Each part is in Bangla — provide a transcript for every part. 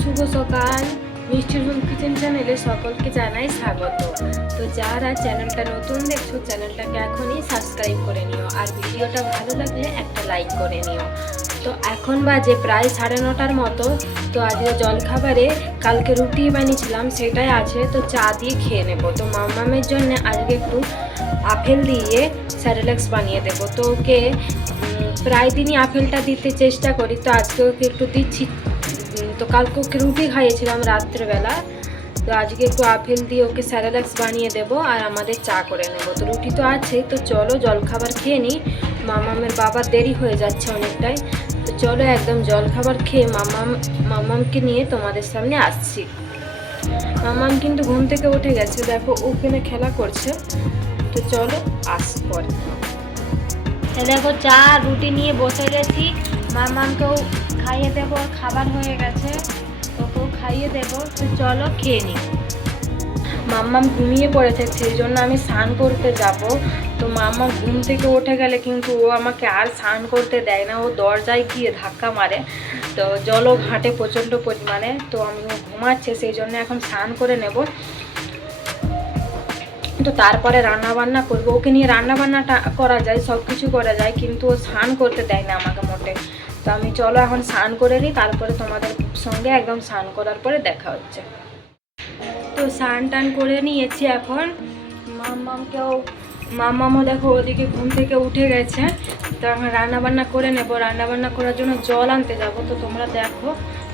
শুভ সকাল, মিষ্টির হোম কিচেন চ্যানেলে সকলকে জানাই স্বাগত। তো যারা চ্যানেলটা নতুন দেখছো চ্যানেলটাকে এখনই সাবস্ক্রাইব করে নিও, আর ভিডিওটা ভালো লাগলে একটা লাইক করে নিও। তো এখন বাজে প্রায় 9:30 মতো। তো আজকে জলখাবারে কালকে রুটি বানিয়েছিলাম সেটাই আছে, তো চা দিয়ে খেয়ে নেব। তো মামামের জন্য আজকে একটু আপেল দিয়ে স্যারেলেক্স বানিয়ে দেবো। তো ওকে প্রায় দিনই আপেলটা দিতে চেষ্টা করি, তো আজকে ওকে একটু দিচ্ছি। তো কালকে ওকে রুটি খাইয়েছিলাম রাত্রেবেলা, তো আজকে একটু আপেল দিয়ে ওকে স্যারেলেক্স বানিয়ে দেবো আর আমাদের চা করে নেব। তো রুটি তো আছেই, তো চলো জলখাবার খেয়ে নিই। মামামের বাবার দেরি হয়ে যাচ্ছে অনেকটাই, তো চলো একদম জলখাবার খেয়ে মামামকে নিয়ে তোমাদের সামনে আসছি। মামাম কিন্তু ঘুম থেকে উঠে গেছে, দেখো ওখানে খেলা করছে। তো চলো আসি পরে। দেখো চা রুটি নিয়ে বসে গেছি, মামামকেও খাইয়ে দেবো, খাবার হয়ে গেছে ওকেও খাইয়ে দেবো। তো চলো খেয়ে নিই। মাম্মাম ঘুমিয়ে পড়েছে, সেই জন্য আমি স্নান করতে যাব। তো মাম্মা ঘুম থেকে উঠে গেলে কিন্তু ও আমাকে আর স্নান করতে দেয় না, ও দরজায় গিয়ে ধাক্কা মারে। তো জলও ঘাটে প্রচণ্ড পরিমাণে, তো আমি ও ঘুমাচ্ছে সেই জন্য এখন স্নান করে নেব। তো তারপরে রান্না বান্না করবো। ওকে নিয়ে রান্না বান্নাটা করা যায়, সব কিছু করা যায়, কিন্তু ও স্নান করতে দেয় না আমাকে মোটে। তো আমি চলো এখন স্নান করে নিই, তারপরে তোমাদের সঙ্গে একদম স্নান করার পরে দেখা হচ্ছে। তো স্নান টান করে নিয়েছি এখন। মাম্মামও দেখো ওদিকে ঘুম থেকে উঠে গেছে। তো এখন রান্না বান্না করে নেব। রান্না বান্না করার জন্য জল আনতে যাব, তো তোমরা দেখো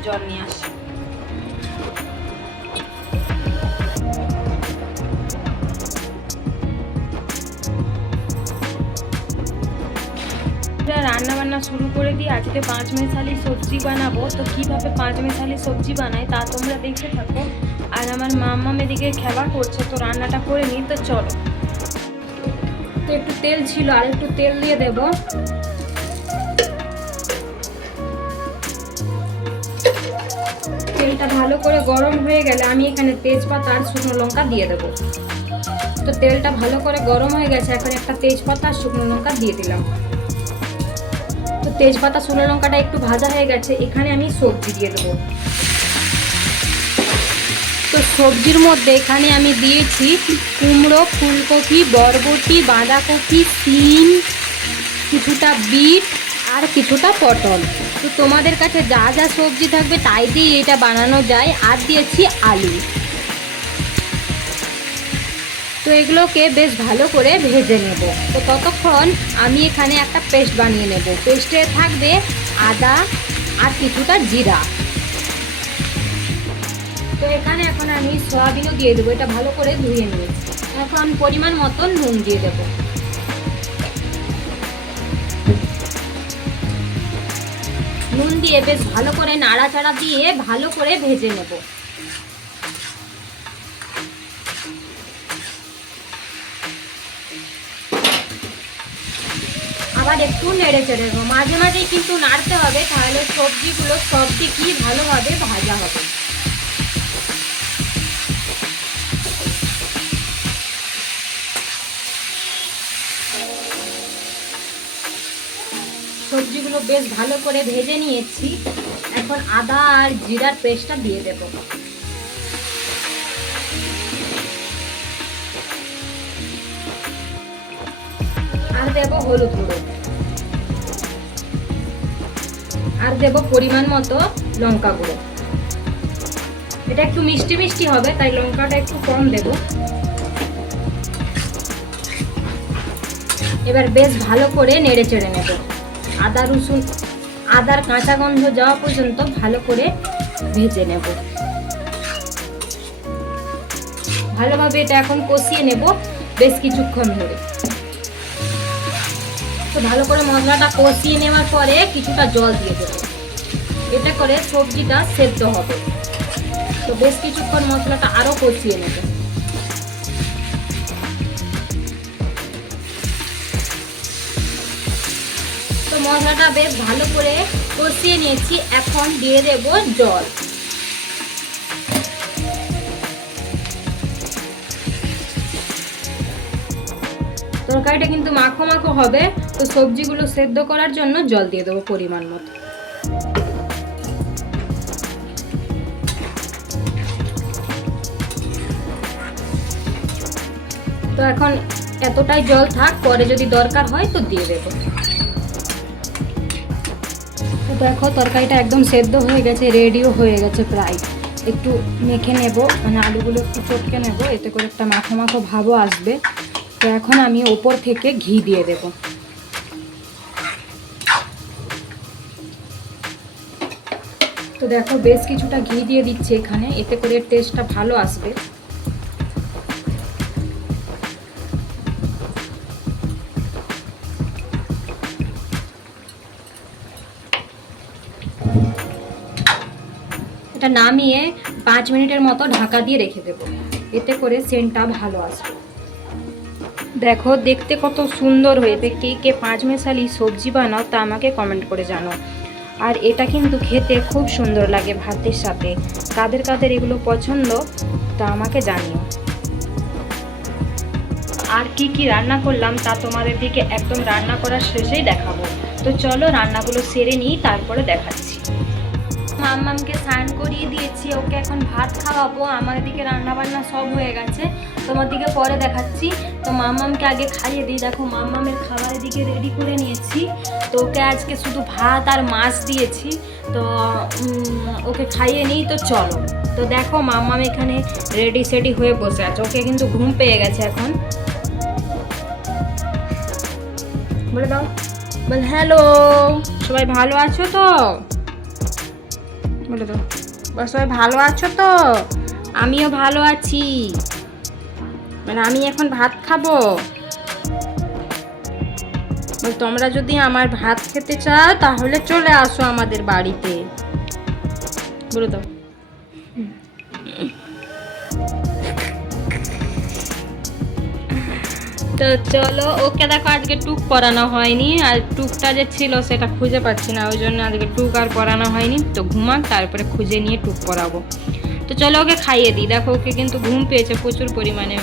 জল নিয়ে আসি। রান্না বান্না শুরু করে দিই। আজকে 5 মেশালি সবজি বানাবো। তো কীভাবে 5 মেশালি সবজি বানাই তা তোমরা দেখতে থাকো। আর আমার মাম্মাম এদিকে খেলা করছে, তো রান্নাটা করে নিই। তো চলো। তো একটু তেল ছিল, আর একটু তেল দিয়ে দেব। তেলটা ভালো করে গরম হয়ে গেলে আমি এখানে তেজপাতা আর শুকনো লঙ্কা দিয়ে দেবো। তো তেলটা ভালো করে গরম হয়ে গেছে, এখন একটা তেজপাতা আর শুকনো লঙ্কা দিয়ে দিলাম। তো তেজপাতা শুকনো লঙ্কাটা একটু ভাজা হয়ে গেছে, এখানে আমি সবজি দিয়ে দেবো। তো সবজির মধ্যে এখানে আমি দিয়েছি কুমড়ো, ফুলকপি, বরবটি, বাঁধাকপি, সিম, কিছুটা বিট আর কিছুটা পটল। তো তোমাদের কাছে যা যা সবজি থাকবে তাই দিয়ে এটা বানানো যায়। আর দিয়েছি আলু। তো এগুলোকে বেশ ভালো করে ভেজে নেব। তো ততক্ষণ আমি এখানে একটা পেস্ট বানিয়ে নেব। পেস্টে থাকবে আদা আর কিছুটা জিরা। তো এখানে এখন আমি সয়াবিনও দিয়ে দেবো, এটা ভালো করে ধুয়ে নিই। এখন পরিমাণ মতন নুন দিয়ে দেব। নুন দিয়ে বেশ ভালো করে নাড়াচাড়া দিয়ে ভালো করে ভেজে নেব। আবার একটু নেড়ে চেড়ে নেব, মাঝে মাঝেই কিন্তু নাড়তে হবে, তাহলে সবজিগুলো সব দিকই ভালোভাবে ভাজা হবে। সবজিগুলো বেশ ভালো করে ভেজে নিয়েছি, এখন আদা আর জিরার পেস্টটা দিয়ে দেব। আর দেব হলুদ গুঁড়ো, আর দেব পরিমাণ মতো লঙ্কা গুঁড়ো। এটা একটু মিষ্টি মিষ্টি হবে, তাই লঙ্কাটা একটু কম দেব। এবার বেশ ভালো করে নেড়ে চেড়ে নেব। আদার কাঁচা গন্ধ যাওয়া পর্যন্ত ভালো করে ভেজে নেব। ভালোভাবে এটা এখন কষিয়ে নেব বেশ কিছুক্ষণ ধরে। তো ভালো করে মশলাটা কষিয়ে নেওয়ার পরে কিছুটা জল দিয়ে দেবো, এতে করে সবজিটা সেদ্ধ হবে। তো বেশ কিছুক্ষণ মশলাটা আরও কষিয়ে নেবে। তো মশলাটা বেশ ভালো করে কষিয়ে নিয়েছি, এখন দিয়ে দেব জল। তরকারিটা কিন্তু মাখো মাখো হবে, তো সবজিগুলো সেদ্ধ করার জন্য জল দিয়ে দেবো পরিমাণ মতো। তো এখন এতটাই জল থাক, পরে যদি দরকার হয় তো দিয়ে দেবো। তো দেখো তরকারিটা একদম সেদ্ধ হয়ে গেছে, রেডিও হয়ে গেছে প্রায়। একটু মেখে নেব, মানে আলুগুলো একটু চটকে নেব, এতে করে একটা মাখো মাখো ভাবও আসবে। তো এখন আমি ওপর থেকে ঘি দিয়ে দেব। তো দেখো বেশ কিছুটা ঘি দিয়ে দিচ্ছি এখানে, এতে করে টেস্টটা ভালো আসবে। এটা নামিয়ে 5 মিনিটের মতো ঢাকা দিয়ে রেখে দেব, এতে করে সেন্টটা ভালো আসবে। দেখো দেখতে কত সুন্দর হয়েছে। কে কে 5 মেশালি সবজি বানাও তা আমাকে কমেন্ট করে জানো। আর এটা কিন্তু খেতে খুব সুন্দর লাগে ভাতের সাথে। কাদের কাদের এগুলো পছন্দ তা আমাকে জানিও। আর কি কি রান্না করলাম তা তোমাদের দিকে একদম রান্না করার শেষেই দেখাবো। তো চলো রান্নাগুলো সেরে নিই, তারপরে দেখাচ্ছি। মাম্মামকে স্নান করিয়ে দিয়েছি, ওকে এখন ভাত খাওয়াবো। আমার দিকে রান্না বান্না সব হয়ে গেছে, তোমার দিকে পরে দেখাচ্ছি। তো মাম্মামকে আগে খাইয়ে দিই। দেখো মাম্মামের খাবারের দিকে রেডি করে নিয়েছি। তো ওকে আজকে শুধু ভাত আর মাছ দিয়েছি, তো ওকে খাইয়ে নিই। তো চলো। তো দেখো মাম্মাম এখানে রেডি সেডি হয়ে বসে আছে, ওকে কিন্তু ঘুম পেয়ে গেছে এখন। বলে দাও, বল হ্যালো, সবাই ভালো আছো তো? বলে দাও, বল সবাই ভালো আছো তো? আমিও ভালো আছি। মানে আমি এখন ভাত খাবো। বল তোমরা যদি আমার ভাত খেতে চাও তাহলে চলে আসো আমাদের বাড়িতে। বলে দাও। তো চলো, ওকে দেখো আজকে টুক পরানো হয়নি, আর টুকটা যে ছিল সেটা খুঁজে পাচ্ছি না, ওই জন্য আজকে টুক আর পরানো হয়নি। তো ঘুমাক, তারপরে খুঁজে নিয়ে টুক পরাবো। তো চলো ওকে খাইয়ে দিই। দেখো ওকে কিন্তু ঘুম পেয়েছে প্রচুর পরিমাণে।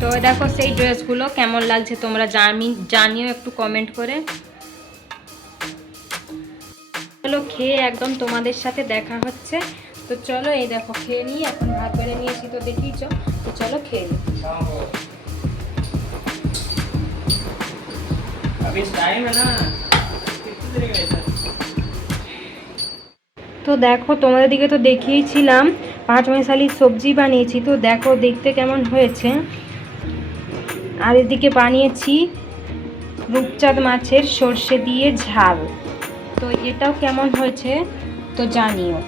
তো দেখো সেই ড্রেসগুলো কেমন লাগছে তোমরা জানিও একটু কমেন্ট করে। চলো খেয়ে একদম তোমাদের সাথে দেখা হচ্ছে। তো চলো এই দেখো খেয়ে নিই, এখন ভাত বেড়ে নিয়েছি তো দেখিয়েছ। তো চলো খেয়ে নিই। তো দেখো তোমাদের দিকে তো দেখিয়েছিলাম 5 মেশালি সবজি বানিয়েছি। তো দেখো দেখতে কেমন হয়েছে। আর এদিকে বানিয়েছি রূপচাঁদ মাছের সর্ষে দিয়ে ঝাল। তো এটাও কেমন হয়েছে তো জানিও।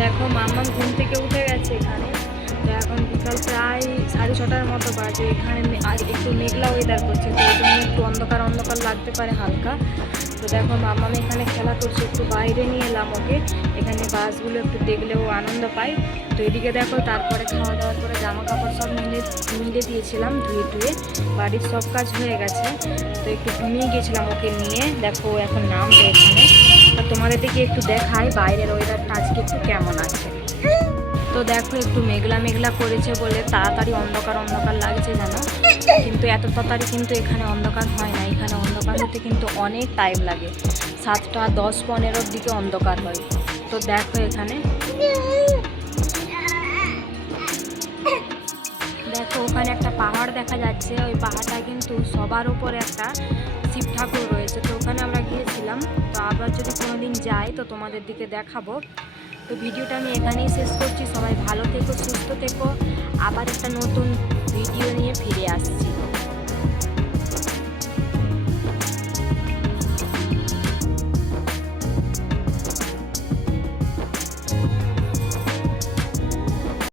দেখো মাম্মাম ঘুম থেকে উঠে গেছে এখানে। তো এখন বিকাল প্রায় 6:30টার মতো বাজে। এখানে আর একটু মেঘলা ওয়েদার করছে, তো ওই জন্য একটু অন্ধকার অন্ধকার লাগতে পারে হালকা। তো দেখো মাম্মাম এখানে খেলা করছে, একটু বাইরে নিয়ে এলাম ওকে। এখানে বাসগুলো একটু দেখলেও আনন্দ পায়। তো এদিকে দেখো তারপরে খাওয়া দাওয়ার পরে জামা কাপড় সব মিলে দিয়েছিলাম ধুয়ে টুয়ে, বাড়ির সব কাজ হয়ে গেছে। তো একটু ঘুমিয়ে গেছিলাম ওকে নিয়ে। দেখো এখন নামবে এখানে। তো তোমাদের দিকে একটু দেখায় বাইরের ওয়েদারটা আজকে একটু কেমন আছে। তো দেখো একটু মেঘলা মেঘলা করেছে বলে তাড়াতাড়ি অন্ধকার অন্ধকার লাগছে জানো, কিন্তু এত তাড়াতাড়ি কিন্তু এখানে অন্ধকার হয় না। এখানে অন্ধকার হতে কিন্তু অনেক টাইম লাগে, 7টা 10-15 দিকে অন্ধকার হয়। তো দেখো এখানে দেখো ওখানে একটা পাহাড় দেখা যাচ্ছে, ওই পাহাড়টা কিন্তু সবার উপরে একটা শিব ঠাকুর রয়েছে। তো ওখানে আমরা গিয়েছিলাম। তো আবার যদি কোনোদিন যাই তো তোমাদের দিকে দেখাবো। তো ভিডিওটা আমি এখানেই শেষ করছি। সবাই ভালো থেকো, সুস্থ থেকো। আবার একটা নতুন ভিডিও নিয়ে ফিরে আসছি।